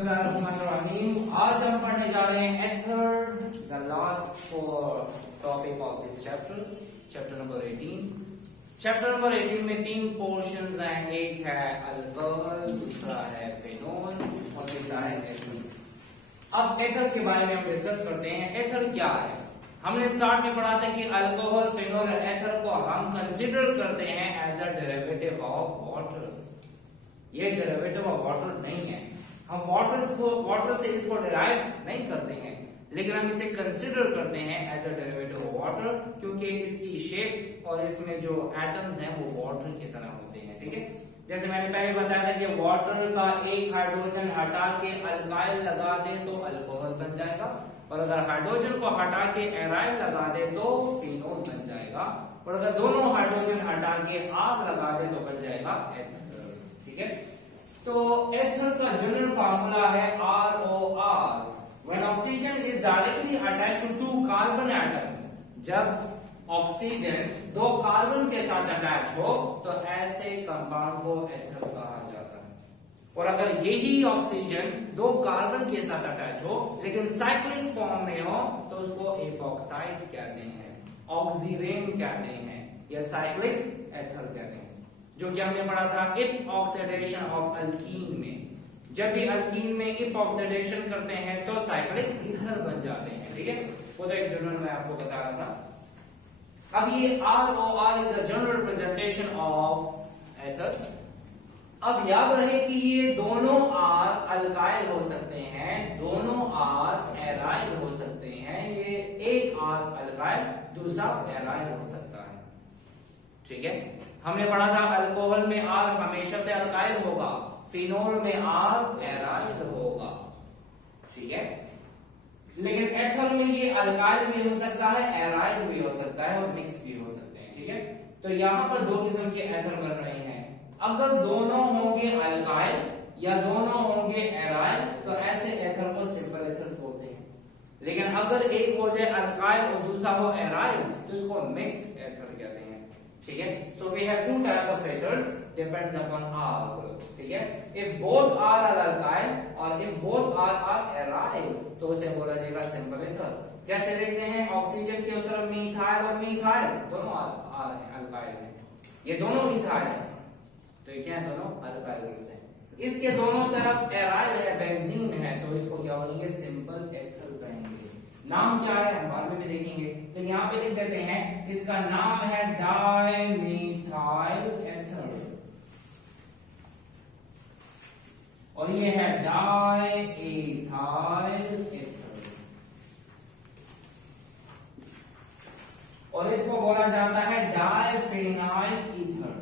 बिस्मिल्लाहिर्रहमानिर्रहीम। आज हम पढ़ने जा रहे हैं ether, the last topic of this chapter, chapter number 18। Chapter number 18 में 3 पोर्शंस हैं। एक है अल्कोहल, दूसरा है फेनोल और तीसरा है एथर। अब एथर के बारे में हम डिस्कस करते हैं। एथर क्या है? हमने स्टार्ट में पढ़ा था कि अल्कोहल, फेनोल और एथर को हम कंसिडर करते हैं as a derivative of water. ये डेरिवेटिव ऑफ वाटर नहीं है। हम वाटर से इसको डिराइव नहीं करते हैं, लेकिन हम इसे कंसिडर करते हैं as a derivative of water, क्योंकि इसकी शेप और इसमें जो एटम्स हैं वो वाटर की तरह होते हैं। ठीक है, जैसे मैंने पहले बताया था कि वाटर का एक हाइड्रोजन हटा के अल्काइल लगा दे तो अल्कोहल बन जाएगा, और अगर हाइड्रोजन को हटा के एराइल लगा दे तो फिनोल बन जाएगा, और अगर दोनों हाइड्रोजन हटा के आग लगा दे तो बन जाएगा एथर। ठीक है, तो एथर का जनरल फार्मूला है ROR। When oxygen is directly attached to two carbon atoms, जब ऑक्सीजन दो कार्बन के साथ अटैच हो तो ऐसे कंपाउंड को एथर कहा जाता है। और अगर यही ऑक्सीजन दो कार्बन के साथ अटैच हो लेकिन साइक्लिक फॉर्म में हो तो उसको एपॉक्साइड कहते हैं, ऑक्सीरेन कहते हैं या साइक्लिक एथर कहते हैं, जो कि हमने पढ़ा था इप ऑक्सीडेशन ऑफ अल्कीन में। जब भी अल्कीन में इप ऑक्सीडेशन करते हैं तो साइक्लिक ईथर बन जाते हैं। ठीक है, वो तो एक जनरल में आपको बता रहा था। अब ये ROR is a general representation of ether. अब याद रहे कि ये दोनों R अल्काइल हो सकते हैं, दोनों R एराइल हो सकते हैं। ये एक R अल्काइल दूसरा एराइल हो सकता है। ठीक है, हमने पढ़ा था अल्कोहल में R हमेशा से अल्काइल होगा, फिनोल में R एराइल होगा। ठीक है, लेकिन एथर में ये अल्काइल भी हो सकता है, एराइल भी हो सकता है और मिक्स भी हो सकते हैं। ठीक है, तो यहां पर दो किस्म के एथर बन रहे हैं। अगर दोनों होंगे अल्काइल या दोनों होंगे एराइल तो ऐसे एथर को सिंपल एथर्स बोलते हैं, लेकिन अगर एक हो जाए अल्काइल और दूसरा हो एराइल तो इसको मिक्स्ड एथर कहते हैं। ठीक है, so we have two types of ethers depends upon R groups. ठीक है, if both R are alkyl और if both R are aryl तो उसे बोला जाएगा सिंपल एथर। जैसे देखते हैं ऑक्सीजन के उस मीथाइल और मीथाइल दोनों R है, अल्काइल है, ये दोनों मीथाइल है, तो ये क्या है, दोनों अल्काइल ग्रुप्स हैं। इसके दोनों तरफ एराइल है, बेंजीन है, तो इसको क्या बोलेंगे, सिंपल एथर कहेंगे। नाम क्या है हम बाद में भी देखेंगे, लेकिन यहाँ पे लिख देते हैं इसका नाम है डाइमीथाइल एथर और ये है डाइएथाइल एथर, और इसको बोला जाता है डाइफेनाइल ईथर।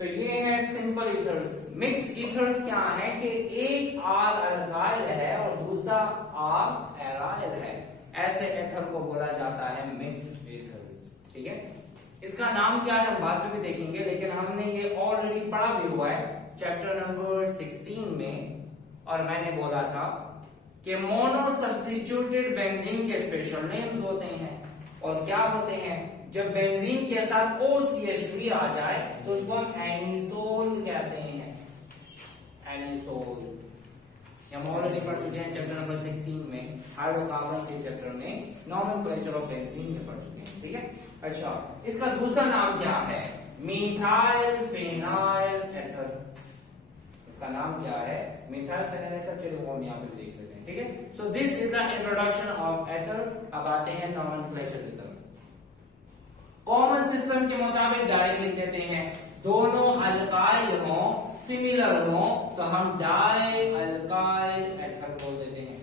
तो ये है सिंपल ईथर्स। मिक्स्ड ईथर्स क्या है कि एक R अल्काइल है और दूसरा R एराइल है, ऐसे एथर को बोला जाता है मिक्स्ड ईथर्स। ठीक है, इसका नाम क्या है हम बाद में भी देखेंगे, लेकिन हमने ये ऑलरेडी पढ़ा भी हुआ है चैप्टर नंबर 16 में, और मैंने बोला था कि मोनो सब्स्टिट्यूटेड बेंजीन के स्पेशल नेम्स होते हैं। और क्या होते हैं, जब बेंजीन के साथ OCH3 आ जाए तो उसको हम एनिसोल कहते हैं, एनिसोल। हम ऑलरेडी पढ़ चुके हैं चैप्टर नंबर 16 में, हाइड्रोकार्बन के चैप्टर में नॉमेनक्लेचर ऑफ बेंजीन में पढ़ चुके हैं। ठीक है, अच्छा, इसका दूसरा नाम क्या है, मिथाइल फेनाइल एथर। इसका नाम क्या है, मिथाइल फेनाइल एथर। चलिए वो हम यहाँ पे देख लेते हैं। ठीक है, so this is the introduction of ether. अब आते हैं नॉमेनक्लेचर की तरफ। कॉमन सिस्टम के मुताबिक डायरेक्ट लिख देते हैं, दोनों अल्काइल हो, सिमिलर हो तो हम डाई अल्काइल एथर बोल देते हैं,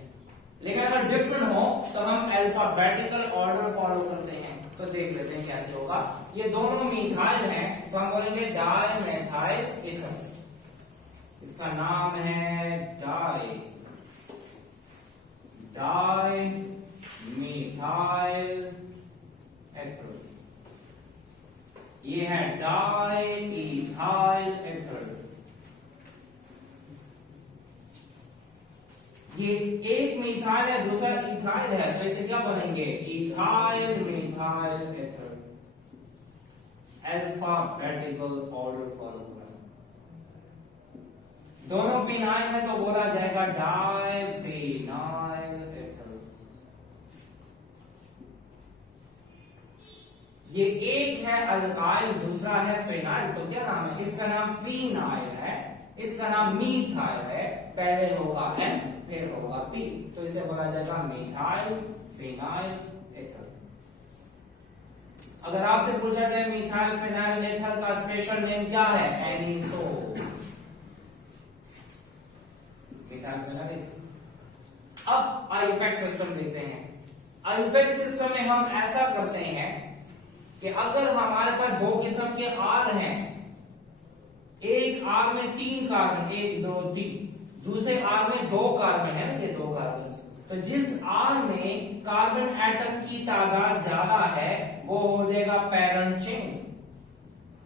लेकिन अगर डिफरेंट हो तो हम अल्फाबेटिकल ऑर्डर फॉलो करते हैं। तो देख लेते हैं कैसे होगा। ये दोनों मिथाइल हैं तो हम बोलेंगे डाइमेथाइल एथर। इसका नाम है डाइमीथाइल एथर। ये है डाइईथाइल एथर। ये एक मिथाइल है दूसरा इथाइल है, तो इसे क्या बनेंगे, इथाइल मिथाइल एथर। अल्फाबेटिकल ऑर्डर फॉलो करना। दोनों फिनाइल है तो बोला जाएगा डाइफिनाइल एथर। ये एक है अल्काइल, दूसरा है फिनाइल, तो क्या नाम है इसका? नाम फिनाइल है, इसका नाम मीथाइल है। पहले होगा एन फिर होगा पी, तो इसे बोला जाएगा मिथाइल फिनाइल एथर। अगर आपसे पूछा जाए मिथाइल फिनाइल एथर का स्पेशल नेम क्या है? एनिसो। मिथाइल फिनाइल एथर। अब आईयूपैक्ट सिस्टम देखते हैं। आईयूपैक्ट सिस्टम में हम ऐसा करते हैं कि अगर हमारे पास दो किस्म के आर हैं, एक आर में 3 कार्बन, 1 2 3, दूसरे आर में 2 कार्बन है ना, ये 2 कार्बन, तो जिस आर में कार्बन एटम की तादाद ज्यादा है वो हो जाएगा पैरेंट चेन,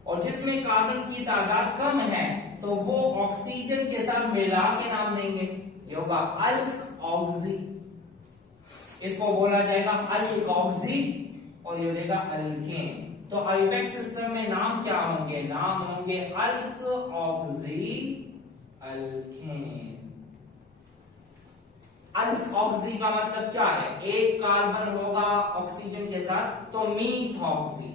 और जिसमें कार्बन की तादाद कम है तो वो ऑक्सीजन के साथ मिला के नाम देंगे, ये होगा अल्कऑक्सी। इसको बोला जाएगा अल्कऑक्सी और ये हो जाएगा अल्केन। तो आईयूपैक्ट सिस्टम में नाम क्या होंगे? नाम होंगे अल्कऑक्सी अल्केन। अल्कऑक्सी का मतलब क्या है? एक कार्बन होगा ऑक्सीजन के साथ तो मीथॉक्सी,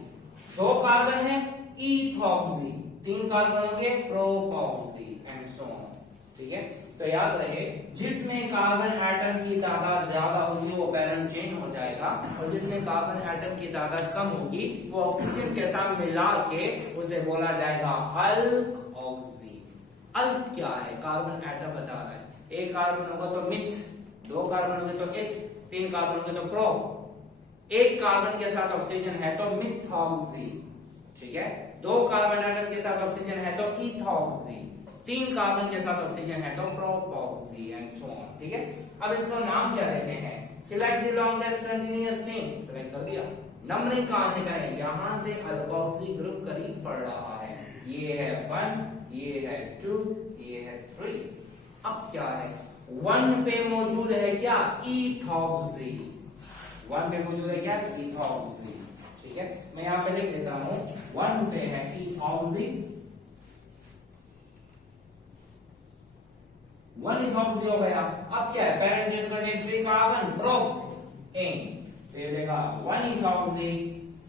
2 कार्बन है इथॉक्सी, 3 कार्बन होंगे प्रोपॉक्सी एंड सो ऑन। ठीक है, तो याद रहे जिसमें कार्बन एटम की तादाद ज्यादा होगी वो पैरेंट चेन हो जाएगा, और जिसमें कार्बन एटम की तादाद कम होगी वो ऑक्सीजन के साथ मिला के उसे बोला जाएगा अल्कऑक्सी। अल्क क्या है? कार्बन एटम बता रहा है। एक कार्बन होगा तो मिथ, 2 कार्बन होंगे तो इथ, 3 कार्बन होंगे तो प्रो, एक कार्बन के साथ ऑक्सीजन है तो मिथॉक्सी। ठीक है, 2 कार्बन एटम के साथ ऑक्सीजन है तो इथॉक्सी, 3 कार्बन के साथ ऑक्सीजन है तो प्रोपॉक्सी एंड सो ऑन। ठीक है, अब इसका नाम क्या देते हैं? Select the longest continuous chain, select कर दिया। नंबरिंग कहां से करें? यहां से अल्कोक्सी ग्रुप करीब पड़ रहा है। ये है 1, ये है 2, ये है 3। अब क्या है? 1 पे मौजूद है क्या? इथॉक्सी। 1 पे मौजूद है क्या? इथॉक्सी। ठीक है, मैं यहां पे लिख देता हूं 1 पे है इथॉक्सी, 1 इथॉक्सी हो गया। अब क्या है? पैरेंट चेन करने 3 कार्बन प्रोपेन, तो ये देगा 1 इथॉक्सी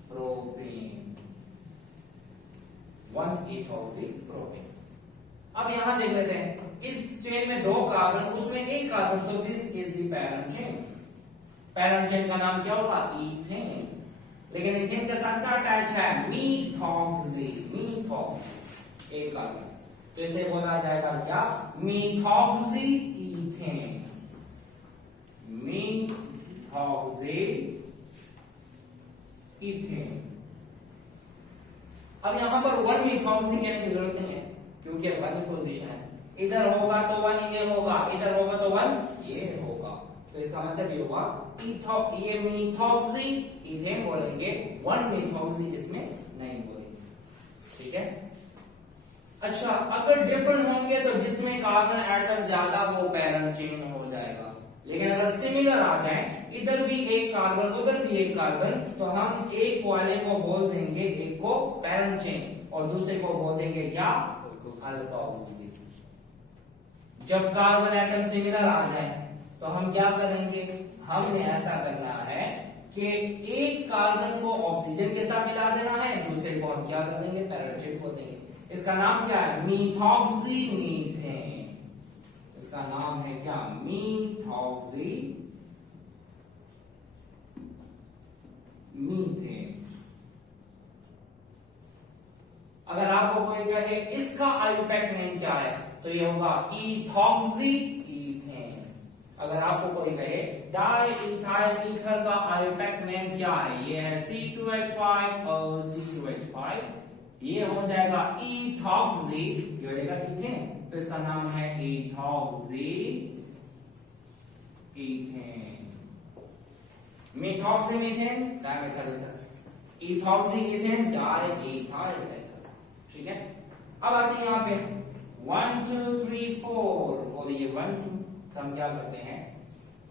प्रोपेन, 1 इथॉक्सी प्रोपेन। अब यहां देख लेते हैं, इस चेन में 2 कार्बन, उसमें 1 carbon, so this is the parent chain. Parent chain का नाम क्या होगा? इथेन। लेकिन इथेन के साथ क्या अटैच है? मीथॉक्सी, मीथॉक्सी, 1 कार्बन, तो इसे बोला जाएगा क्या? मीथॉक्सी इथेन, मीथॉक्सी इथेन। अब यहां पर 1 मीथॉक्सी कहने की जरूरत नहीं है क्योंकि 1 ही पोजीशन है। इधर होगा तो 1 ये होगा, इधर होगा तो 1 ये होगा, तो इसका मतलब ये होगा ये मीथॉक्सी इथेन बोलेंगे, 1 मीथॉक्सी इसमें नहीं बोलेंगे। ठीक है, अच्छा अगर डिफरेंट होंगे तो जिसमें कार्बन एटम ज्यादा वो पैरेंट चेन हो जाएगा, लेकिन अगर सिमिलर आ जाए, इधर भी 1 कार्बन उधर भी 1 कार्बन, तो हम एक वाले को बोल देंगे, एक को पैरेंट चेन और दूसरे को बोल देंगे क्या? अल्कोक्सी। जब कार्बन एटम सिमिलर आ जाए तो हम क्या करेंगे? हमने ऐसा करना है कि एक कार्बन को ऑक्सीजन के साथ मिला देना है, दूसरे को हम क्या कर देंगे? पैरेंट चेन बोल देंगे। इसका नाम क्या है? मीथॉक्सी मीथेन। इसका नाम है क्या? मीथॉक्सी मीथेन। अगर आपको कोई कहे इसका आईयूपैक्ट नेम क्या है, तो ये होगा इथॉक्सी इथेन। अगर आपको कोई कहे डाई इथाइल ईथर का आईयूपैक्ट नेम क्या है, ये है C2H5 और C2H5, ये हो जाएगा इथॉक्सी, ये हो जाएगा इथेन, तो इसका नाम है ethoxy ethane. Methoxy methane dimethyl ether, ethoxy ethane diethyl ether. ठीक है, अब आते हैं यहां पे 1 2 3 4 और ये 1 2, हम क्या करते हैं?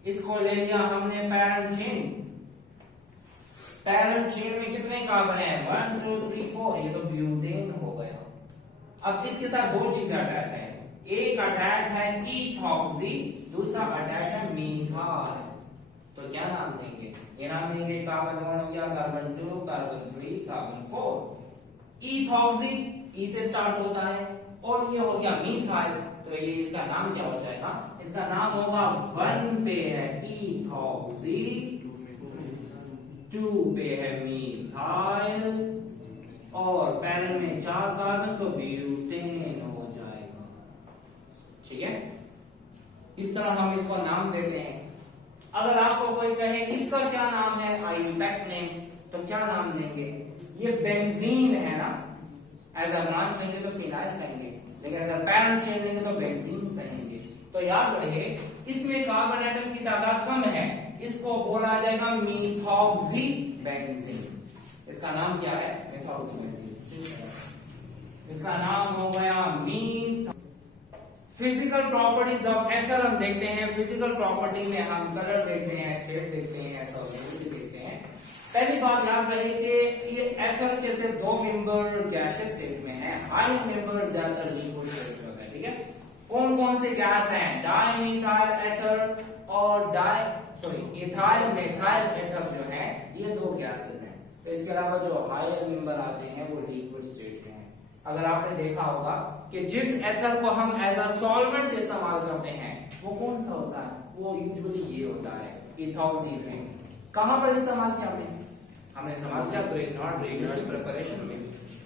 इसको ले लिया हमने पैरेंट चेन, पैरेलल चेन में कितने कार्बन है? 1 2 3 4, ये तो ब्यूटेन हो गया। अब इसके साथ दो चीजें अटैच है, एक अटैच है इथॉक्सी, दूसरा अटैच है मीथाइल। तो क्या नाम देंगे? ये नाम देंगे कार्बन 1 हो गया, कार्बन 2, कार्बन 3, कार्बन 4। इथॉक्सी ई से स्टार्ट होता है, और ये हो गया मीथाइल, तो ये इसका नाम क्या हो जाएगा? इसका नाम होगा 1 पे है इथॉक्सी, 2 पे है मीथाइल, और पैरेलल में 4 कार्बन तो ब्यूटेन हो जाएगा। ठीक है, इस तरह हम इसको नाम देते हैं। अगर आपको कोई कहे इसका क्या नाम है, आईयूपैक नेम, तो क्या नाम देंगे? ये बेंजीन है ना, एज अ नाम कहेंगे तो फिनाइल कहेंगे, लेकिन अगर पैरेलल चेन लेंगे तो बेंजीन कहेंगे। तो याद रहे, इसमें कार्बन एटम की तादाद कम है, इसको बोला जाएगा मीथॉक्सी बेंजीन। इसका नाम क्या है? मीथॉक्सी बेंजीन। इसका नाम हो गया मीथ। फिजिकल प्रॉपर्टीज ऑफ एथर हम देखते हैं। फिजिकल प्रॉपर्टी में हम कलर देखते हैं, शेड देखते हैं, सॉलिडिटी देखते हैं। पहली बात याद रहे कि ये एथर के सिर्फ 2 मेंबर गैसियस स्टेट में है, हाई मेंबर ज्यादातर लिक्विड स्टेट में होता है। ठीक है, कौन कौन से गैस हैं? डाइमीथाइल एथर और इथाइल मेथाइल एथर जो है, ये 2 गैसेस हैं। तो इसके अलावा जो हायर मेंबर आते हैं वो लिक्विड स्टेट में है। अगर आपने देखा होगा कि जिस एथर को हम एज अ सॉल्वेंट इस्तेमाल करते हैं वो कौन सा होता है? वो यूजुअली ये होता है, इथॉक्सी रिंग। कहां पर इस्तेमाल किया हमने इस्तेमाल किया ग्रेगनार्ड रिएजेंट की प्रिपरेशन में।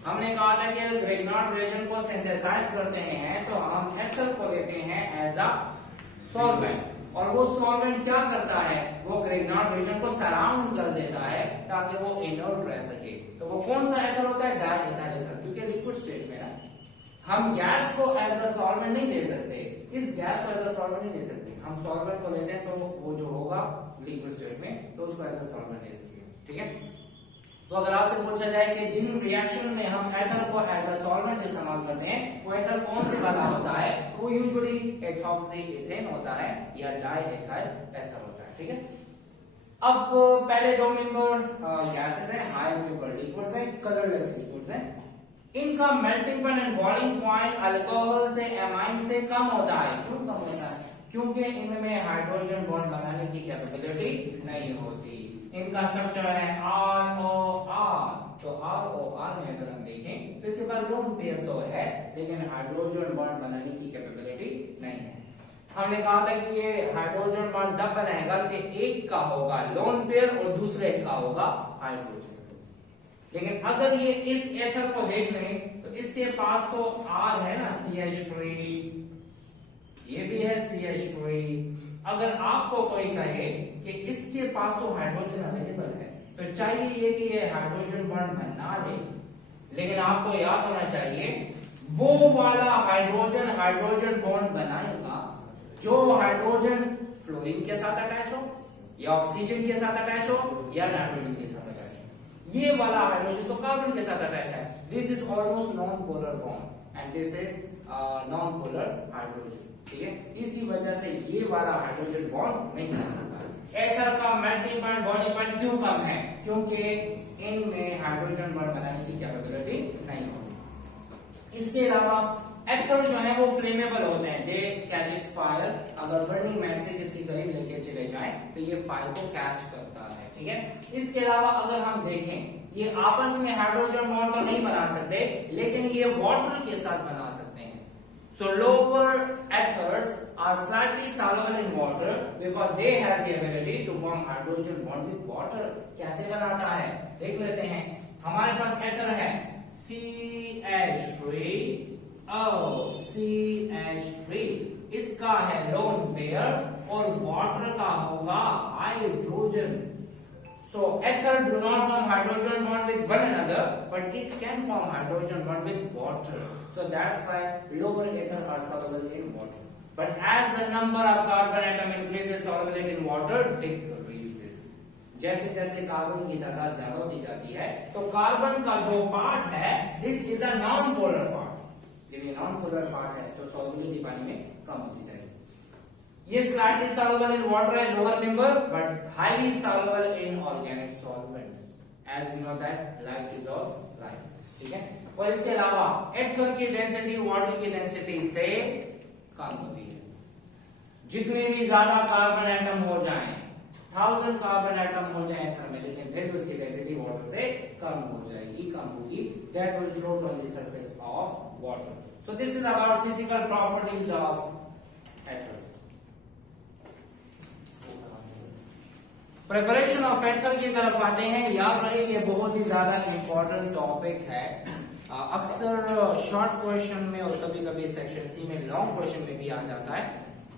हमने कहा था कि ग्रेगनार्ड रिएजेंट को सिंथेसाइज करते हैं तो हम एथर को लेते हैं एज अ सॉल्वेंट, और वो सॉल्वेंट क्या करता है? वो ग्रेगनार्ड रिएजेंट को सराउंड कर देता है ताकि वो इनर्ट रह सके। तो वो कौन सा एथर होता है? डाइमिथाइल एथर, क्योंकि लिक्विड स्टेट में ना हम गैस को एज अ सॉल्वेंट नहीं ले सकते, इस गैस को एज अ सॉल्वेंट नहीं ले सकते। हम सॉल्वेंट को लेते हैं तो वो जो होगा लिक्विड स्टेट में, तो उसको एज अ सॉल्वेंट ले सकते हैं। ठीक है, तो अगर आपसे पूछा जाए कि जिन रिएक्शन में हम एथर को एज अ सॉल्वेंट इस्तेमाल करते हैं वो एथर कौन से वाला होता है, वो यूजुअली एथॉक्सी इथेन होता है या डाइएथाइल एथर होता है। ठीक है, अब पहले 2 मेंबर गैसेस हैं, हाई मेंबर लिक्विड्स हैं, कलरलेस लिक्विड्स हैं। इनका melting point and boiling point alcohol से, एमाइन से कम होता है। क्यों कम होता है? क्योंकि इनमें हाइड्रोजन बॉन्ड बनाने की कैपेबिलिटी नहीं होती। इनका स्ट्रक्चर है ROR, तो ROR में अगर हम देखें तो इसके पास लोन पेयर तो है, लेकिन हाइड्रोजन बॉन्ड बनाने की कैपेबिलिटी नहीं है। हमने कहा था कि ये हाइड्रोजन बॉन्ड तब बनाएगा कि एक का होगा लोन पेयर और दूसरे का होगा हाइड्रोजन। लेकिन अगर ये इस एथर को देख लें तो इसके पास तो R है ना, CH3, ये भी है CH3। अगर आपको कोई कहे कि इसके पास तो हाइड्रोजन अवेलेबल है, तो चाहिए ये कि ये हाइड्रोजन बॉन्ड बना ले, लेकिन आपको याद होना चाहिए वो वाला हाइड्रोजन बॉन्ड बनाएगा जो हाइड्रोजन फ्लोरीन के साथ अटैच हो, या ऑक्सीजन के साथ अटैच हो, या नाइट्रोजन के साथ अटैच हो। ये वाला हाइड्रोजन तो कार्बन के साथ अटैच है। This is almost non polar bond and this is non polar hydrogen. ठीक है, इसी वजह से ये वाला हाइड्रोजन बॉन्ड नहीं बन सकता। एथर का मेल्टिंग पॉइंट, बॉइलिंग पॉइंट क्यों कम है? क्योंकि इनमें हाइड्रोजन बॉन्ड बनाने की कैपेबिलिटी नहीं होती। इसके अलावा एथर जो है वो फ्लेमेबल होते हैं, दे कैचेस फायर। अगर बर्निंग मैसेज इसके करीब लेके चले जाएं तो ये फायर को कैच करता है। ठीक है, इसके अलावा अगर हम देखें ये आपस में हाइड्रोजन बॉन्ड तो नहीं बना सकते, लेकिन ये वाटर के साथ बना सकते हैं। So lower ethers are slightly soluble in water because they have the ability to form hydrogen bond with water. कैसे बनाता है देख लेते हैं। हमारे पास एथर है CH3, CH3, इसका है लोन पेयर और वाटर का होगा hydrogen. So ether do not form hydrogen bond with one another, but it can form hydrogen bond with water. So that's why lower ether are soluble in water. But as the number of carbon atom increases, solubility in water decreases. जैसे जैसे carbon की तादाद ज्यादा होती जाती है तो carbon का जो पार्ट है this is a non polar part. जब ये नॉन पोलर पार्ट है तो सॉल्युबिलिटी पानी में कम होती जाएगी। ये slightly soluble in water है lower member but highly soluble in organic solvents as we know that life dissolves life, ठीक है। और इसके अलावा एथर की डेंसिटी वाटर की डेंसिटी से कम होती है। जितने भी ज्यादा कार्बन एटम हो जाएं, 1000 कार्बन एटम हो जाए एथर में, लेकिन फिर उसकी डेंसिटी वाटर से कम हो जाएगी, कम होगी। That will float on the surface of water. So this is about physical properties of ether. Preparation of ether की तरफ आते हैं। याद रहे ये बहुत ही ज्यादा इंपॉर्टेंट टॉपिक है। अक्सर शॉर्ट क्वेश्चन में और कभी कभी सेक्शन सी में लॉन्ग क्वेश्चन में भी आ जाता है,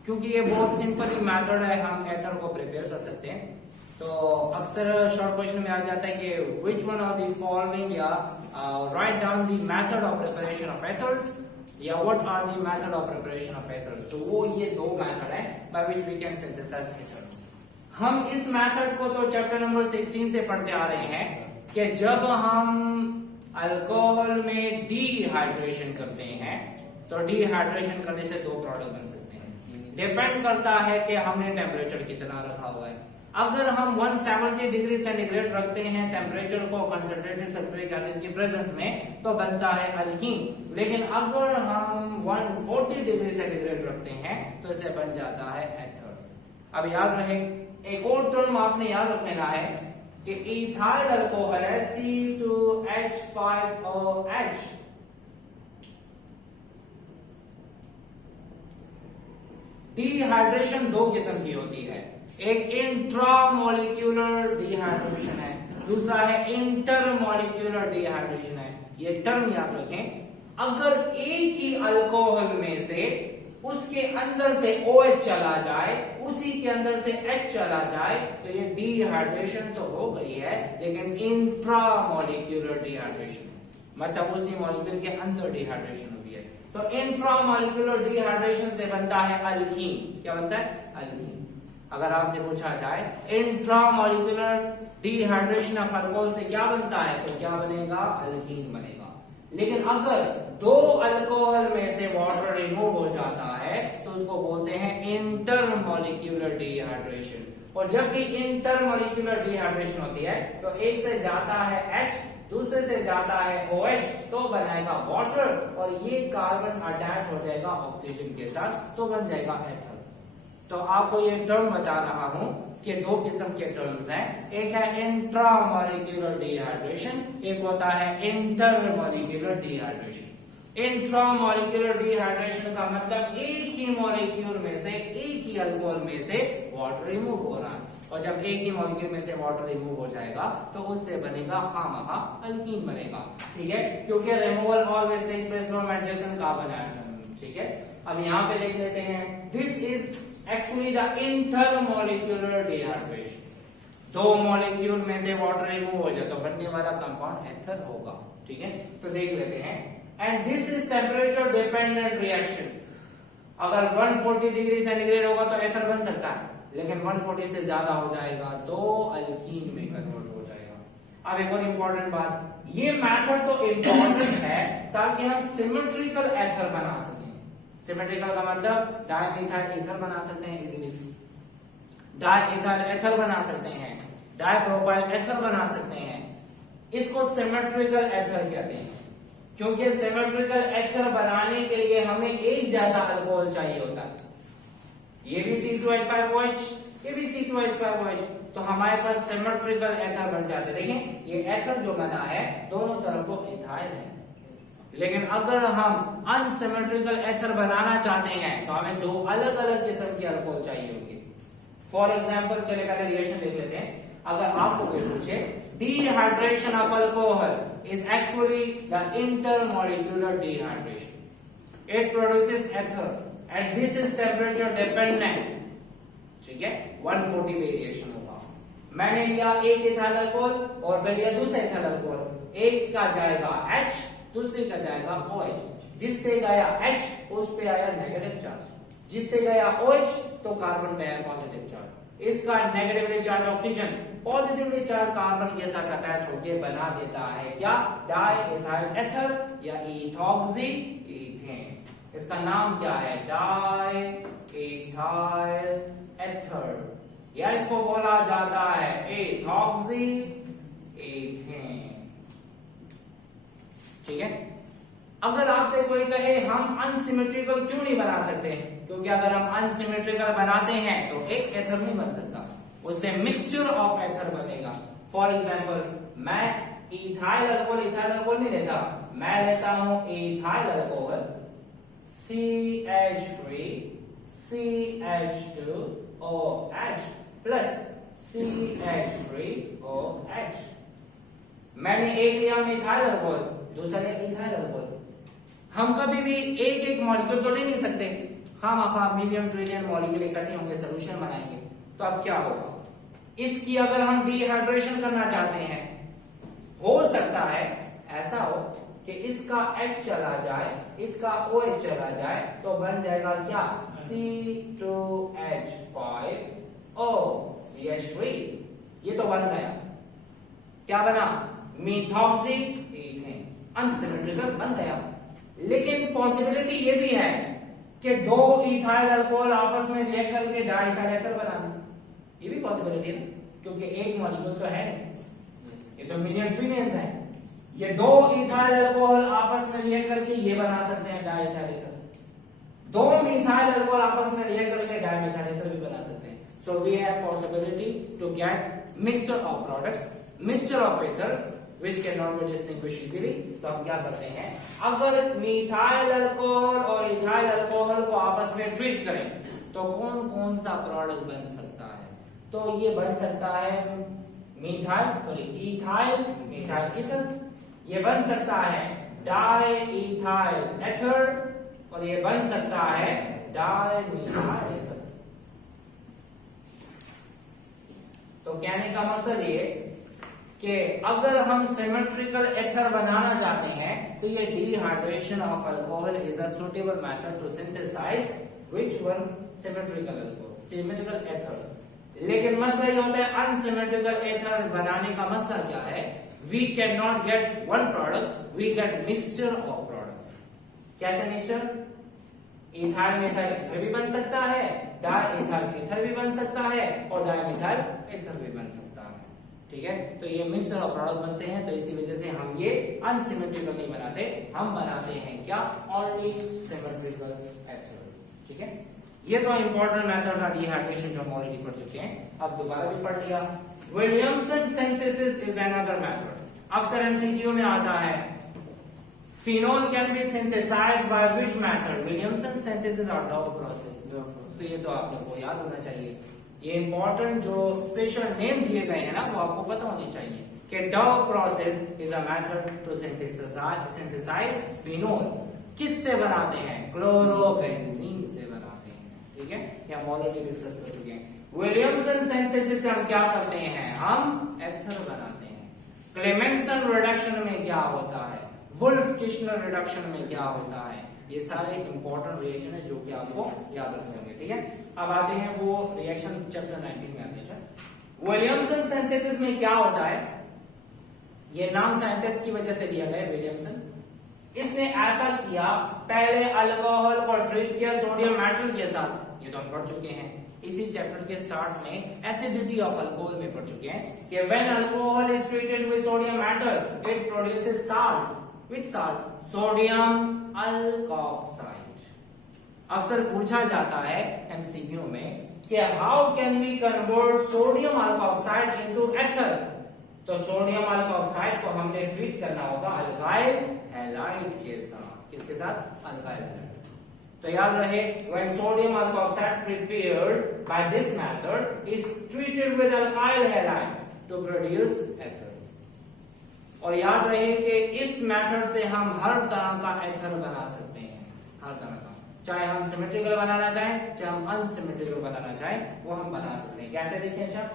क्योंकि ये बहुत सिंपल ही मेथड है, हम एथर को प्रिपेयर कर सकते हैं। तो अक्सर शॉर्ट क्वेश्चन में आ जाता है कि which one of the following या write down the method of preparation of ethers या what are the method of preparation of ethers. तो वो ये दो मेथड है by which we can synthesize ether. हम इस मेथड को तो चैप्टर नंबर 16 से पढ़ते आ रहे हैं कि जब हम अल्कोहल में डिहाइड्रेशन करते हैं तो डिहाइड्रेशन करने से दो प्रोडक्ट बन सकते हैं। डिपेंड करता है कि हमने टेम्परेचर कितना रखा हुआ है। अगर हम 170 डिग्री सेंटीग्रेड रखते हैं टेम्परेचर को कंसंट्रेटेड सल्फ्यूरिक एसिड की प्रेजेंस में तो बनता है अल्कीन। लेकिन अगर हम 140 डिग्री सेंटीग्रेड रखते हैं तो इसे बन जाता है एथर। अब याद रहे एक और टर्म आपने याद रख लेना है कि इथाइल अल्कोहल है C2H5OH। डिहाइड्रेशन दो किस्म की होती है, एक इंट्रामोलिक्यूलर डिहाइड्रेशन है, दूसरा है इंटरमोलिक्यूलर डिहाइड्रेशन है। ये टर्म याद रखें। अगर एक ही अल्कोहल में से उसके अंदर से OH चला जाए, उसी के अंदर से H चला जाए तो ये डिहाइड्रेशन तो हो गई है, लेकिन इंट्रामोलिक्यूलर डिहाइड्रेशन मतलब उसी मॉलिक्यूल के अंदर डिहाइड्रेशन हुई है। तो इंट्रामोलिक्यूलर डिहाइड्रेशन से बनता है अल्कीन। क्या बनता है? अल्कीन। अगर आपसे पूछा जाए इंट्रामोलिक्यूलर डिहाइड्रेशन ऑफ अल्कोहल से क्या बनता है तो क्या बनेगा? अल्कीन बनेगा। लेकिन अगर दो अल्कोहल में से वाटर रिमूव हो जाता है तो उसको बोलते हैं इंटरमोलिक्यूलर डिहाइड्रेशन। और जब भी इंटरमोलिक्यूलर डिहाइड्रेशन होती है तो एक से जाता है H, दूसरे से जाता है OH, तो बनाएगा वाटर और ये कार्बन अटैच हो जाएगा ऑक्सीजन के साथ तो बन जाएगा एथर। तो आपको ये टर्म बता रहा हूं कि दो किस्म के टर्म्स हैं, एक है इंट्रामोलिक्यूलर डिहाइड्रेशन, एक होता है इंटरमोलिक्यूलर डिहाइड्रेशन। इंट्रामोलिक्यूलर डिहाइड्रेशन का मतलब एक ही मॉलिक्यूल में से, एक ही अल्कोहल में से वाटर रिमूव हो रहा है, और जब एक ही मॉलिक्यूल में से वाटर रिमूव हो जाएगा तो उससे बनेगा खामखा अल्कीन बनेगा। ठीक है, क्योंकि removal always takes place from adjacent carbon atom. ठीक है, अब यहाँ पे देख लेते हैं, this is actually the intermolecular dehydration. दो मॉलिक्यूल में से वाटर रिमूव हो जाए तो बनने वाला कंपाउंड एथर होगा। ठीक है, तो देख लेते हैं। And this is temperature dependent reaction. अगर 140 डिग्री सेंटीग्रेड होगा तो एथर बन सकता है, लेकिन 140 से ज्यादा हो जाएगा तो अल्कीन में कन्वर्ट हो जाएगा। अब एक और इंपॉर्टेंट बात, ये मेथड तो इंपॉर्टेंट है ताकि हम सिमेट्रिकल एथर बना सकें। सिमेट्रिकल का मतलब डाइमिथाइल ईथर बना सकते हैं इजीली, डाइइथाइल एथर बना सकते हैं, डाइप्रोपाइल एथर बना सकते हैं। इसको सिमेट्रिकल एथर कहते हैं, क्योंकि सिमेट्रिकल एथर बनाने के लिए हमें एक जैसा अल्कोहल चाहिए होता है। ये भी C2H5OH, ये भी C2H5OH, तो हमारे पास सिमेट्रिकल एथर बन जाते हैं। देखें ये एथर जो बना है दोनों तरफ को इथाइल है, लेकिन अगर हम अनसिमेट्रिकल एथर बनाना चाहते हैं तो हमें दो अलग अलग किस्म के अल्कोहल चाहिए होंगे। फॉर एग्जाम्पल, चले पहले रिएक्शन देख लेते हैं। अगर आपको कोई पूछे dehydration of alcohol is actually the intermolecular dehydration, it produces ether and this is temperature dependent. ठीक है, 140 वेरिएशन होगा। मैंने लिया एक इथाइल अल्कोहल और मैं लिया दूसरा इथाइल अल्कोहल, एक का जाएगा H, दूसरे का जाएगा OH। जिससे गया H उस पे आया नेगेटिव चार्ज, जिससे गया OH तो कार्बन पे आया पॉजिटिव चार्ज। इसका negatively charge oxygen positively charge carbon के साथ अटैच होकर बना देता है क्या? डाइइथाइल एथर या इथॉक्सी इथेन। इसका नाम क्या है? डाइइथाइल इथाइल एथर, या इसको बोला जाता है एथॉक्सी एथेन। ठीक है। अगर आपसे कोई कहे हम अनसिमेट्रिकल क्यों नहीं बना सकते, क्योंकि अगर हम अनसिमेट्रिकल बनाते हैं तो एक एथर नहीं बन सकता, उससे मिक्सचर ऑफ एथर बनेगा। फॉर एग्जाम्पल, मैं इथाइल अल्कोहल नहीं लेता, मैं लेता हूं ethyl alcohol CH3 CH2OH plus CH3OH। मैंने एक लिया मिथाइल अल्कोहल, दूसरा इथाइल अल्कोहल। हम कभी भी एक एक मॉलिक्यूल तो ले नहीं सकते, खामखा मिलियन ट्रिलियन मॉलिक्यूल इकट्ठे होंगे, सोल्यूशन बनाएंगे, तो अब क्या होगा, इसकी अगर हम डिहाइड्रेशन करना चाहते हैं, हो सकता है ऐसा हो कि इसका H चला जाए, इसका OH चला जाए, तो बन जाएगा क्या, C2H5O CH3। ये तो बन गया, क्या बना, मिथॉक्सी एथेन, अनसिमेट्रिकल बन गया। लेकिन पॉसिबिलिटी ये भी है कि दो इथाइल अल्कोहल आपस में रिएक्ट करके डाइथाइल एथर बना दें, ये भी पॉसिबिलिटी है, क्योंकि एक मॉलिक्यूल तो है नहीं, ये तो मिलियन ट्रिलियंस है। ये दो इथाइल अल्कोहल आपस में रिएक्ट करके ये बना सकते हैं डाइथाइल एथर, दो मिथाइल अल्कोहल आपस में रिएक्ट करके डाइमिथाइल एथर भी बना सकते हैं। So we have possibility to get mixture of products, mixture of ethers which cannot be distinguished easily। तो हम क्या करते हैं, अगर मिथाइल अल्कोहल और इथाइल अल्कोहल को आपस में ट्रीट करें तो कौन कौन सा प्रोडक्ट बन सकता है, तो ये बन सकता है इथाइल मिथाइल ईथर, ये बन सकता है डाई इथाइल एथर, और ये बन सकता है डाई मिथाइल एथर। तो कहने का मतलब ये कि अगर हम सिमेट्रिकल एथर बनाना चाहते हैं तो ये dehydration of alcohol is a suitable method to synthesize which one, symmetrical alcohol, symmetrical ether. लेकिन मसला ये होता है अनसिमेट्रिकल एथर बनाने का मसला क्या है, we can not get one product, we get mixture of products. कैसे मिक्सचर, इथाइल मिथाइल एथर भी बन सकता है, डाई इथाइल एथर भी बन सकता है, और डाई मिथाइल एथर भी बन सकता है। ठीक है, तो ये मिक्सचर ऑफ प्रोडक्ट बनते हैं, तो इसी वजह से हम ये अनसिमेट्रिकल नहीं बनाते, हम बनाते हैं क्या, ओनली सिमेट्रिकल एथर्स। ठीक है, ये तो इंपॉर्टेंट मेथड्स आर डिहाइड्रेशन जो हम ऑलरेडी पढ़ चुके हैं, अब दोबारा भी पढ़ लिया। Williamson synthesis is another method. अक्सर एमसीक्यू में आता है phenol can be synthesised by which method, Williamson synthesis और डाउ प्रोसेस। तो ये तो आप लोग को याद होना चाहिए, ये इंपॉर्टेंट जो स्पेशल नेम दिए गए हैं ना वो आपको पता होने चाहिए कि Dow process is a method to synthesise phenol. किससे बनाते हैं, क्लोरोबेंजीन से बनाते हैं। ठीक है, ये हम ऑलरेडी डिस्कस कर चुके हैं। विलियमसन सिंथेसिस से हम क्या करते हैं, हम एथर बनाते हैं। क्लेमेंसन रिडक्शन में क्या होता है, वुल्फ किश्नर रिडक्शन में क्या होता है, ये सारे इंपॉर्टेंट रिएक्शन है जो कि आपको याद रखने होंगे। ठीक है, अब आते हैं वो रिएक्शन चैप्टर 19 में आते हैं। विलियमसन सिंथेसिस में क्या होता है, ये नाम साइंटिस्ट की वजह से दिया गया विलियमसन। इसने ऐसा किया, पहले अल्कोहल को ट्रीट किया सोडियम मेटल के साथ, ये तो हम पढ़ चुके हैं इसी चैप्टर के स्टार्ट में, एसिडिटी ऑफ अल्कोहल में पढ़ चुके हैं कि when alcohol is treated with sodium metal it produces salt, which salt, sodium alkoxide. अक्सर पूछा जाता है एमसीक्यू में कि how can we convert sodium alkoxide into ether, तो सोडियम अल्कोक्साइड को हमने ट्रीट करना होगा अल्काइल हैलाइड के साथ। किसके साथ, अल्काइल हैलाइड। तो याद रहे, when sodium alkoxide prepared by this method is treated with alkyl halide to produce ethers। और याद रहे कि इस मेथड से हम हर तरह का एथर बना सकते हैं, हर तरह का, चाहे हम सिमेट्रिकल बनाना चाहें चाहे हम अनसिमेट्रिकल बनाना चाहें, वो हम बना सकते हैं। कैसे देखें, अच्छा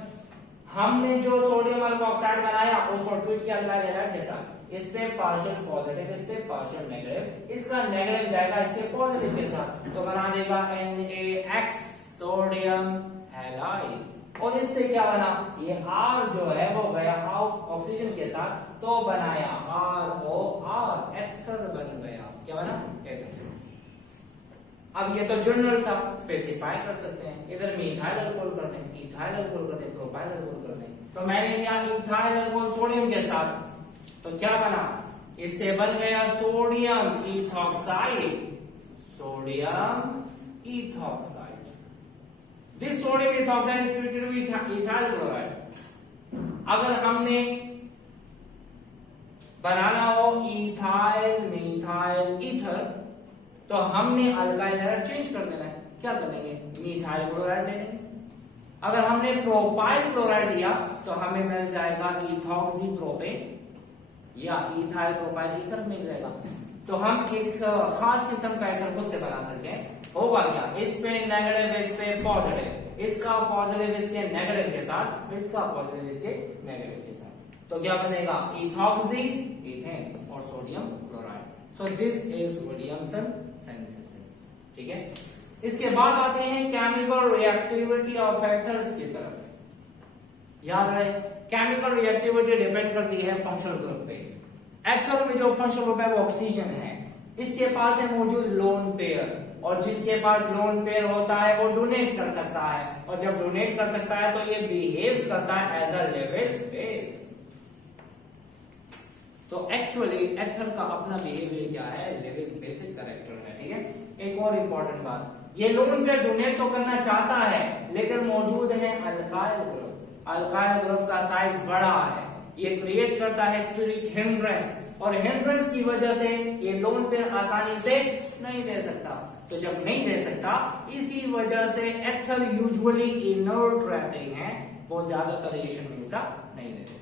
हमने जो सोडियम अल्कोक्साइड बनाया उसको ट्रीट किया अल्काइल हैलाइड के साथ, इस पे पार्शियल पॉजिटिव, इस पे पार्शियल नेगेटिव, इसका नेगेटिव जाएगा इसके पॉजिटिव के साथ, तो बना देगा NaX सोडियम हैलाइड। और इससे क्या बना, ये R जो है वो गया ऑक्सीजन के साथ, तो बनाया ROR, एथर बन गया। क्या बना, एथर। अब ये तो जनरल था, स्पेसिफाई कर सकते हैं, इधर में इथाइल अल्कोहल कर दें, इथाइल अल्कोहल कर दें, प्रोपाइल अल्कोहल कर दें। तो मैंने लिया इथाइल अल्कोहल सोडियम के साथ, तो क्या बना, इससे बन गया sodium ethoxide, sodium ethoxide. This sodium ethoxide is treated with ethyl chloride. अगर हमने बनाना हो इथाइल मिथाइल ईथर, तो हमने अल्काइल हाइड्राइड चेंज कर देना है। क्या करेंगे, मिथाइल क्लोराइड ले लेंगे। अगर हमने प्रोपाइल क्लोराइड लिया तो हमें मिल जाएगा इथॉक्सी प्रोपेन या इथाइल प्रोपाइल ईथर मिल जाएगा। तो हम एक खास किस्म का ईथर खुद से बना सकते हैं। होगा क्या, इस पे नेगेटिव, इस पे पॉजिटिव, इसका पॉजिटिव इसके नेगेटिव के साथ, इसका पॉजिटिव इसके नेगेटिव के साथ, तो क्या बनेगा, इथॉक्सी इथेन और sodium chloride. So this is Williamson synthesis. ठीक है, इसके बाद आते हैं केमिकल रिएक्टिविटी ऑफ एथर्स की तरफ। याद रहे, केमिकल रिएक्टिविटी डिपेंड करती है फंक्शनल ग्रुप पे। एथर में जो फंक्शनल ग्रुप है वो ऑक्सीजन है, इसके पास है मौजूद लोन पेयर, और जिसके पास लोन पेयर होता है वो डोनेट कर सकता है, और जब डोनेट कर सकता है तो ये बिहेव करता है एज अ लेविस बेस। तो एक्चुअली एथर का अपना बिहेवियर क्या है, लेविस बेसिक कैरेक्टर है। ठीक है, एक और इंपॉर्टेंट बात, ये लोन पेयर डोनेट तो करना चाहता है, लेकिन मौजूद है अल्काइल ग्रुप। अल्काइल ग्रुप का साइज बड़ा है, ये क्रिएट करता है स्टेरिक हिंड्रेंस, और हिंड्रेंस की वजह से ये लोन पेयर आसानी से नहीं दे सकता। तो जब नहीं दे सकता, इसी वजह से एथर यूजुअली इनर्ट रहते हैं, वो ज्यादातर रिएक्शन में हिस्सा नहीं लेते।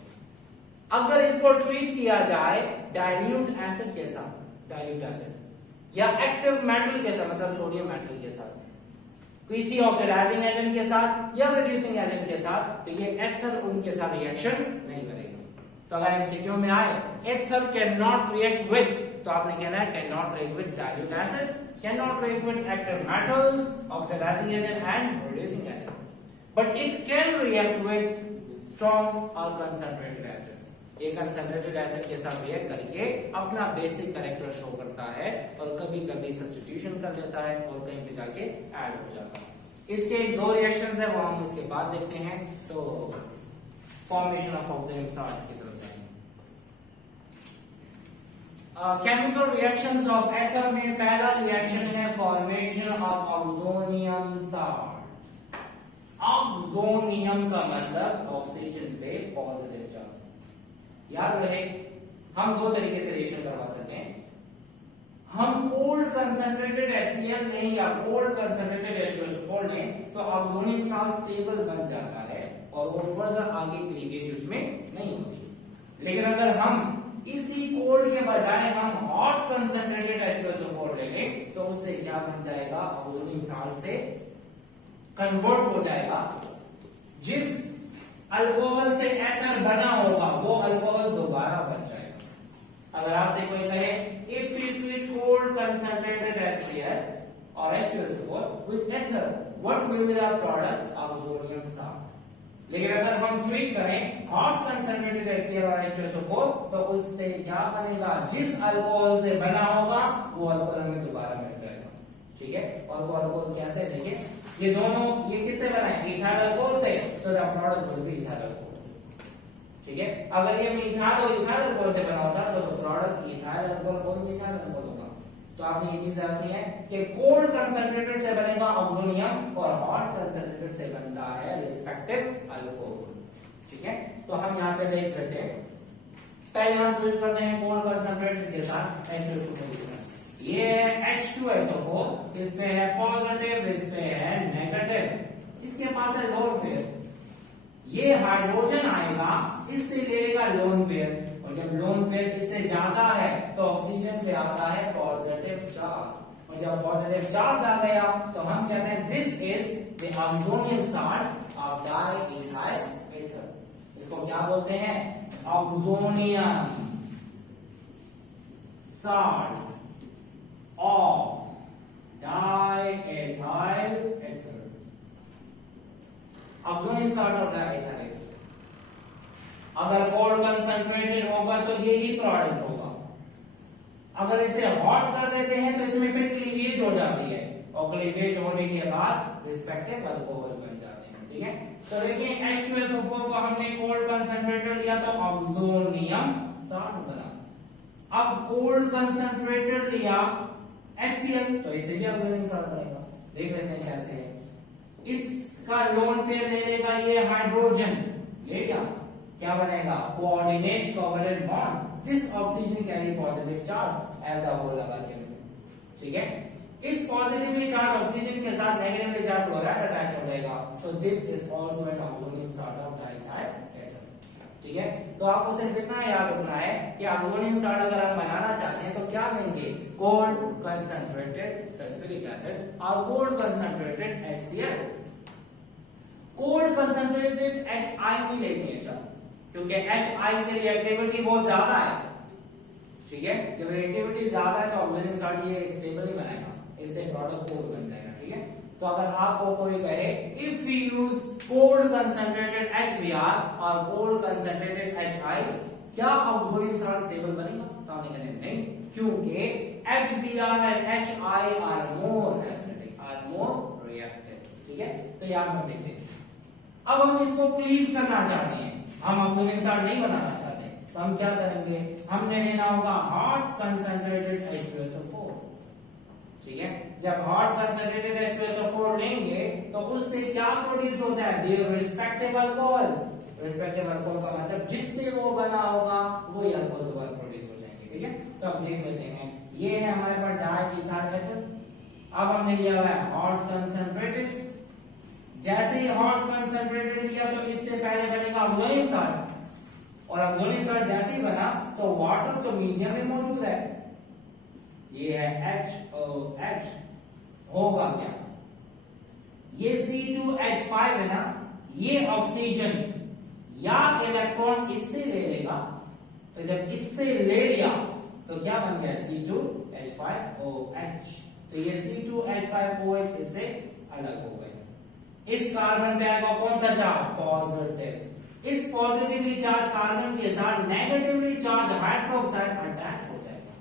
अगर इसको ट्रीट किया जाए डाइल्यूट एसिड के साथ, डाइल्यूट एसिड या एक्टिव मेटल के साथ, मतलब सोडियम मेटल के साथ, किसी ऑक्सीडाइजिंग एजेंट के साथ या रिड्यूसिंग एजेंट के साथ, तो ये एथर उनके साथ रिएक्शन नहीं करेगा। तो अगर एमसीक्यू में आए ether can not react with, तो आपने कहना है can not react with dilute acids, can not react with active metals, oxidising agent and reducing agent, but it can react with strong और कंसंट्रेटेड एसिड्स। ये concentrated acid के साथ react करके अपना बेसिक कैरेक्टर शो करता है, और कभी कभी सब्स्टिट्यूशन कर लेता है और कहीं पे जाके ऐड हो जाता है। इसके दो रिएक्शंस है, वो हम इसके बाद देखते हैं। तो फॉर्मेशन ऑफ ऑक्सीजन साल्ट की तरफ जाएंगे। केमिकल रिएक्शंस ऑफ एथर में पहला रिएक्शन है formation of oxonium salt. Oxonium का मतलब ऑक्सीजन पे पॉजिटिव चार्ज। याद रहे, हम दो तरीके से रिएक्शन करवा सकते हैं। हम कोल्ड कंसंट्रेटेड HCl लें या कोल्ड कंसंट्रेटेड H2SO4 लें, तो ऑक्सोनियम साल्ट स्टेबल बन जाता है और वो फर्दर आगे क्लीवेज उसमें नहीं होती। लेकिन अगर हम इसी कोल्ड के बजाय हम हॉट कंसंट्रेटेड H2SO4 ले लें, तो उससे क्या बन जाएगा, ऑक्सोनियम साल्ट से कन्वर्ट हो जाएगा। जिस अल्कोहल से एथर बना होगा वो अल्कोहल दोबारा बन जाएगा। अगर आपसे कोई कहे if you treat cold concentrated HCl और H2SO4 with ether, what will be the product, oxonium salt. लेकिन अगर हम ट्रीट करें हॉट कंसंट्रेटेड HCl और H2SO4, तो उससे क्या बनेगा, जिस अल्कोहल से बना होगा वो अल्कोहल हमें दोबारा मिल जाएगा। ठीक है, और वो अल्कोहल कैसे, देखिए ये दोनों, ये किससे बना है, इथाइल अल्कोहल से, तो the product will be ethyl alcohol. ठीक है, अगर ये मिथाइल और इथाइल अल्कोहल से बना होता तो प्रोडक्ट इथाइल अल्कोहल और मिथाइल अल्कोहल होगा। तो आपने ये चीज रखनी है कि कोल्ड कंसंट्रेटेड से बनेगा ऑक्सोनियम और हॉट कंसंट्रेटेड से बनता है रिस्पेक्टिव अल्कोहल। ठीक है, तो हम यहाँ पे देख लेते हैं। पहले हम चूज करते हैं कोल्ड कंसंट्रेटेड के साथ H2SO4। ये है H2SO4, इस पे है पॉजिटिव, इस पे है नेगेटिव, इसके पास है लोन पेयर। ये हाइड्रोजन आएगा, इससे लेगा लोन पेयर, और जब लोन पेयर इससे ज्यादा है तो ऑक्सीजन पे आता है पॉजिटिव चार्ज, और जब पॉजिटिव चार्ज आ गया तो हम कहते हैं this is the oxonium salt of diethyl ether. इसको क्या बोलते हैं, oxonium salt of diethyl ether, oxonium salt of diethyl ether. अगर कोल्ड कंसंट्रेटेड होगा तो ये ही प्रोडक्ट होगा। अगर इसे हॉट कर देते हैं तो इसमें फिर क्लीवेज हो जाती है, और क्लीवेज होने के बाद रिस्पेक्टिव अल्कोहल बन जाते हैं। ठीक है, तो देखिए H2SO4 को हमने कोल्ड कंसंट्रेटेड लिया तो ऑक्सोनियम साल्ट बना। अब कोल्ड कंसंट्रेटेड लिया HCl तो इसे भी ऑक्सोनियम साल्ट बनेगा। देख लेते हैं कैसे है। इसका लोन पेयर ले लेगा ये हाइड्रोजन, ले लिया, क्या बनेगा coordinate covalent bond. This oxygen carry positive charge, ऐसा वो लगा के। ठीक है, इस पॉजिटिवली चार्ज ऑक्सीजन के साथ नेगेटिवली चार्ज क्लोराइड अटैच हो जाएगा। So this is also an oxonium salt of diethyl ether. ठीक है, तो आपको सिर्फ इतना याद रखना है कि ऑक्सोनियम साल्ट अगर हम बनाना चाहते हैं तो क्या लेंगे, कोल्ड कंसंट्रेटेड सल्फ्यूरिक एसिड और cold concentrated HCl। Cold concentrated HI भी लेंगे क्योंकि HI की रिएक्टिविटी बहुत ज्यादा है। ठीक है, जब रिएक्टिविटी ज्यादा है तो ऑक्सोनियम साल्ट ये स्टेबल ही बनाएगा, इससे प्रोडक्ट कोल्ड बन जाएगा। ठीक है, तो अगर आपको कोई कहे if we use cold concentrated HBr और कोल्ड कंसंट्रेटेड HI, क्या ऑक्सोनियम साल्ट स्टेबल बनेगा, तो आपने कहना नहीं, क्योंकि HBr and HI are more acidic, are more reactive. ठीक है, तो यहां हम देखते हैं। अब हम इसको क्लीव करना चाहते हैं, हम ऑक्सोनियम साल्ट नहीं बनाना चाहते, तो हम क्या करेंगे, हमने लेना होगा हॉट कंसंट्रेटेड H2SO4। ठीक है, जब हॉट कंसंट्रेटेड H2SO4 लेंगे तो उससे क्या प्रोड्यूस होता है, there respective alcohol. Respective alcohol का मतलब जिससे वो बना होगा वही अल्कोहल दोबारा प्रोड्यूस हो जाएंगे। ठीक है, तो अब देख लेते हैं, ये है हमारे पास डाइईथाइल एथर। अब हमने लिया हुआ है हॉट कंसंट्रेटेड। जैसे ही हॉट कंसंट्रेटेड लिया तो इससे पहले बनेगा ऑक्सोनियम साल्ट, और ऑक्सोनियम साल्ट जैसे ही बना तो वाटर तो मीडियम में मौजूद है, ये है HOH, होगा क्या, ये C2H5 है ना, ये ऑक्सीजन या इलेक्ट्रॉन इससे ले लेगा, तो जब इससे ले लिया तो क्या बन गया C2H5OH, तो ये C2H5OH इससे अलग हो गए। इस कार्बन पे आएगा कौन सा चार्ज, पॉजिटिव। इस पॉजिटिवली चार्ज कार्बन के साथ नेगेटिवली चार्ज हाइड्रोक्साइड अटैच हो जाएगा,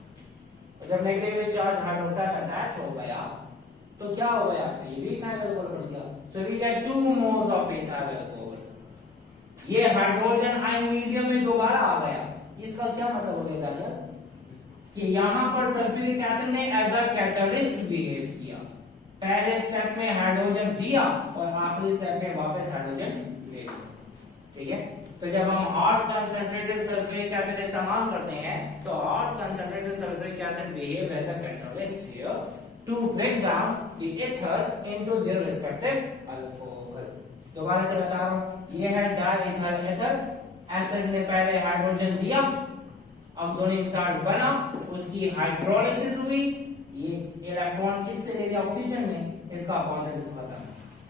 और जब नेगेटिवली चार्ज हाइड्रोक्साइड अटैच हो गया तो क्या हो गया, ये भी इथाइल अल्कोहल बन गया। So we get 2 moles of ethyl alcohol. ये हाइड्रोजन आयन मीडियम में दोबारा आ गया। इसका क्या मतलब हो गया कि यहां पर सल्फ्यूरिक एसिड ने एज अ कैटलिस्ट बिहेव किया। पहले स्टेप में हाइड्रोजन दिया और आखिरी स्टेप में वापस हाइड्रोजन ले लिया। ठीक है, तो जब हम हॉट कंसंट्रेटेड सल्फ्यूरिक एसिड इस्तेमाल करते हैं तो hot concentrated sulphuric acid behave as a catalyst here to break down the ether into their respective alcohol. दोबारा से बता रहा हूं, ये है डाइईथाइल एथर। एसिड ने पहले हाइड्रोजन दिया, ऑक्सोनियम साल्ट बना, उसकी हाइड्रोलिसिस हुई, ये इलेक्ट्रॉन इससे ले लिया ऑक्सीजन ने, इसका पॉजिटिव खत्म,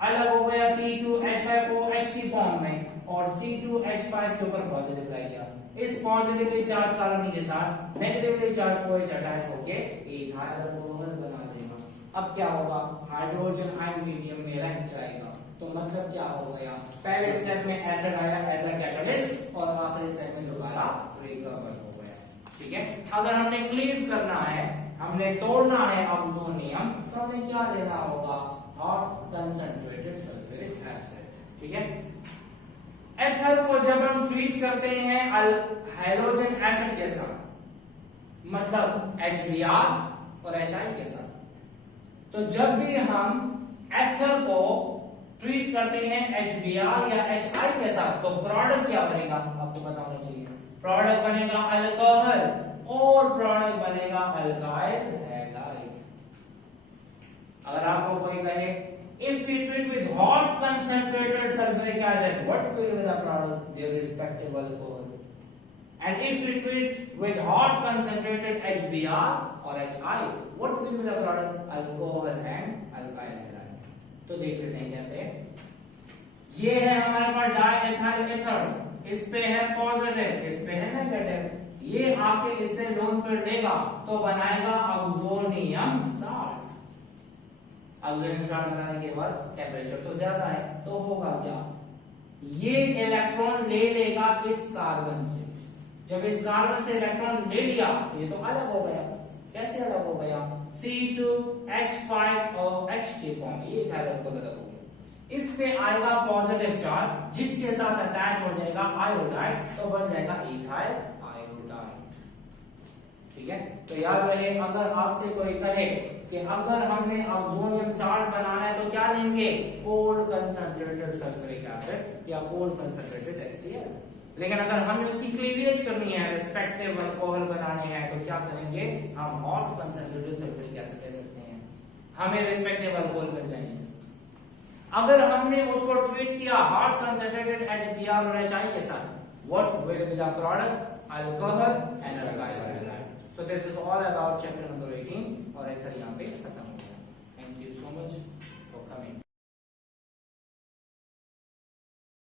अलग हो गया C2H5OH की फॉर्म में, और C2H5 के ऊपर पॉजिटिव रह गया। इस पॉजिटिवली चार्ज कार्बन के साथ नेगेटिवली चार्ज OH अटैच होके इथाइल अल्कोहल बना देगा। अब क्या होगा, हाइड्रोजन आयन मीडियम में रह जाएगा। तो मतलब क्या हो गया, पहले स्टेप में एसिड आया एज अ कैटलिस्ट और आखिरी स्टेप में दोबारा रिकवर हो गया। ठीक है, अगर हमने क्लीव करना है, हमने तोड़ना है ऑक्सोनियम, तो हमें क्या लेना होगा, हॉट कंसंट्रेटेड सल्फ्यूरिक एसिड। ठीक है, एथर को जब हम ट्रीट करते हैं हाइड्रोजन एसिड के साथ, मतलब HBr और HI के साथ, तो जब भी हम एथर को ट्रीट करते हैं HBr या HI के साथ, तो प्रोडक्ट क्या बनेगा, आपको पता होना चाहिए। प्रोडक्ट बनेगा अल्कोहल और प्रोडक्ट बनेगा अल्काइल हैलाइड। अगर आपको कोई कहे if we treat with hot concentrated sulfuric acid, what will be the product, their respective alcohol, and if we treat with hot concentrated HBr or HI, what will be the product, alcohol and alkyl halide। तो देख लेते हैं कैसे। ये है हमारे पास डाइईथाइल एथर, इस पे है पॉजिटिव, इस पे है नेगेटिव, ये आके इससे लोन पर लेगा तो बनाएगा ऑक्सोनियम साल्ट। ऑक्सोनियम साल्ट बनाने के बाद टेम्परेचर तो ज्यादा है, तो होगा क्या, ये इलेक्ट्रॉन ले लेगा इस कार्बन से। जब इस कार्बन से इलेक्ट्रॉन ले लिया, ये तो अलग हो गया, कैसे अलग हो गया, C2H5 और H के फॉर्म में, ये इथाइल अल्कोहल अलग हो गया। इस पे आएगा पॉजिटिव चार्ज जिसके साथ अटैच हो जाएगा आयोडाइड, तो बन जाएगा इथाइल आयोडाइड। ठीक है, तो याद रहे अगर आपसे कोई कहे कि अगर हमें ऑक्सोनियम साल्ट बनाना है तो क्या लेंगे, कोल्ड कंसंट्रेटेड सल्फ्यूरिक एसिड या कोल्ड कंसंट्रेटेड HCl। लेकिन अगर हमें उसकी क्लीवेज करनी है, रिस्पेक्टिव अल्कोहल बनाने हैं, तो क्या करेंगे, हम हॉट कंसंट्रेटेड सल्फ्यूरिक एसिड ले सकते हैं, हमें रिस्पेक्टिव अल्कोहल मिल जाएंगे। अगर हमने उसको ट्रीट किया हार्ड कंसंट्रेटेड HBr और HI के साथ, what will be the product, alcohol and alkyl halide। So this is all about chapter number 18 और एथर यहाँ पे खत्म हो गया। Thank you so much for coming।